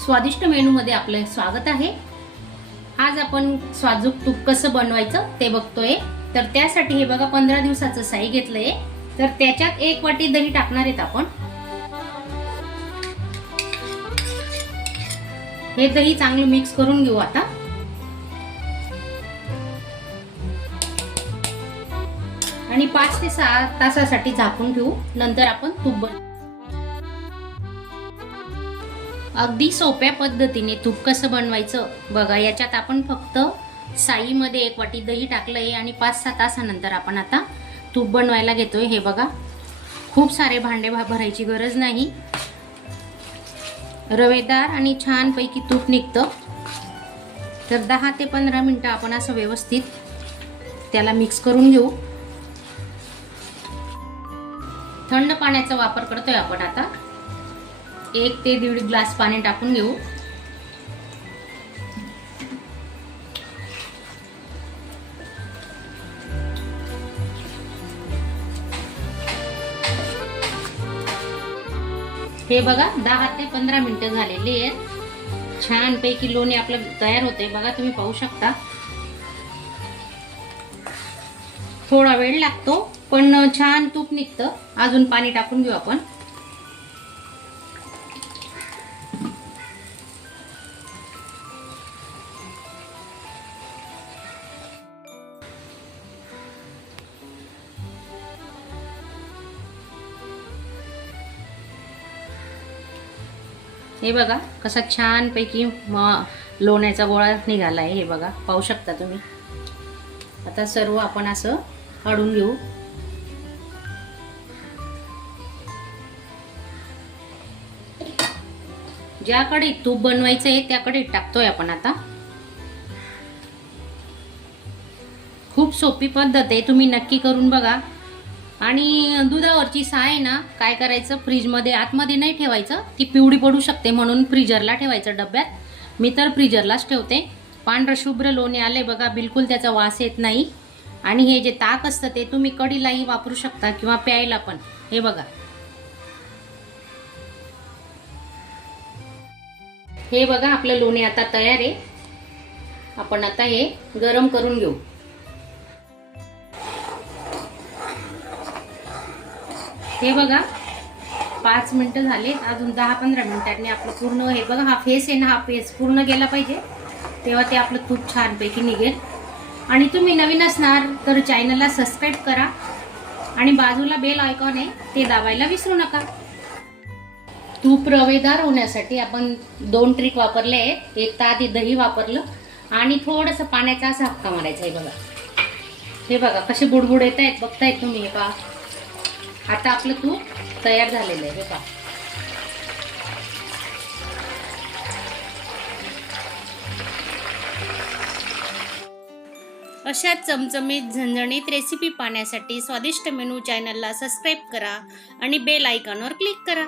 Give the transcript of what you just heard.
स्वादिष्ट मेनूमध्ये आपलं स्वागत आहे. आज आपण स्वाजूक तूप कसं बनवायचं ते बघतोय. तर त्यासाठी हे बघा पंधरा दिवसाचं साई घेतलंय. तर त्याच्यात एक वाटी दही टाकणार आहेत आपण. हे दही चांगलं मिक्स करून घेऊ आता. आणि पाच ते सहा तासासाठी झाकून ठेवू. नंतर आपण तूप बनवू. अगदी सोप्या पद्धतीने तूप कसं बनवायचं? बघा याच्यात आपण फक्त साईमध्ये एक वाटी दही टाकलं आहे आणि पाच सहा तासानंतर आपण आता तूप बनवायला घेतोय. हे बघा खूप सारे भांडे भा- भरायची गरज नाही. रवेदार आणि छानपैकी तूप निघतं. तर दहा ते पंधरा मिनटं आपण असं व्यवस्थित त्याला मिक्स करून घेऊ. थंड पाण्याचा वापर करतोय आपण आता. एक ते दीड ग्लास पाणी टाकून घेऊ. हे बघा दहा ते पंधरा मिनिटं झालेली आहेत. छानपैकी लोणी आपलं तयार होते बघा तुम्ही पाहू शकता. थोडा वेळ लागतो पण छान तूप निघतं. अजून पाणी टाकून घेऊ आपण. हे बघा कसा छानपैकी म लोण्याचा गोळा निघाला आहे हे बघा पाहू शकता तुम्ही. आता सर्व आपण असं काढून घेऊ. ज्याकडे तूप बनवायचं आहे त्याकडे टाकतोय आपण आता. खूप सोपी पद्धत आहे. तुम्ही नक्की करून बघा. आणि दुधावरची साय आहे ना काय करायचं? फ्रीजमध्ये आतमध्ये नाही ठेवायचं. ती पिवळी पडू शकते म्हणून फ्रीजरला ठेवायचं डब्यात. मी तर फ्रीजरलाच ठेवते. पांढरं शुभ्र लोणी आले बघा बिलकुल त्याचा वास येत नाही. आणि हे जे ताक असतं ते तुम्ही कडीलाही वापरू शकता किंवा प्यायला पण. हे बघा. हे बघा आपलं लोणी आता तयार आहे. आपण आता हे गरम करून घेऊ. हे बघा पाच मिनटं झाले अजून दहा पंधरा मिनटांनी आपलं पूर्ण हे बघा हा फेस आहे ना हा फेस पूर्ण गेला पाहिजे. तेव्हा ते आपलं तूप छानपैकी निघेल. आणि तुम्ही नवीन असणार तर चॅनलला सबस्क्राईब करा. आणि बाजूला बेल आयकॉन आहे ते दाबायला विसरू नका. तूप रवेदार होण्यासाठी आपण दोन ट्रिक वापरले आहेत. एक तर आधी दही वापरलं. आणि थोडंसं पाण्याचा असा हक्का मारायचा आहे बघा. हे बघा कसे बुडबुड येत आहेत बघतायत तुम्ही हे पहा. आता आपलं तूप तयार झालेलं आहे बघा. अशा चमचमीत झणझणीत रेसिपी पाहण्यासाठी स्वादिष्ट मेनू चॅनलला सबस्क्राईब करा आणि बेल आयकॉनवर क्लिक करा.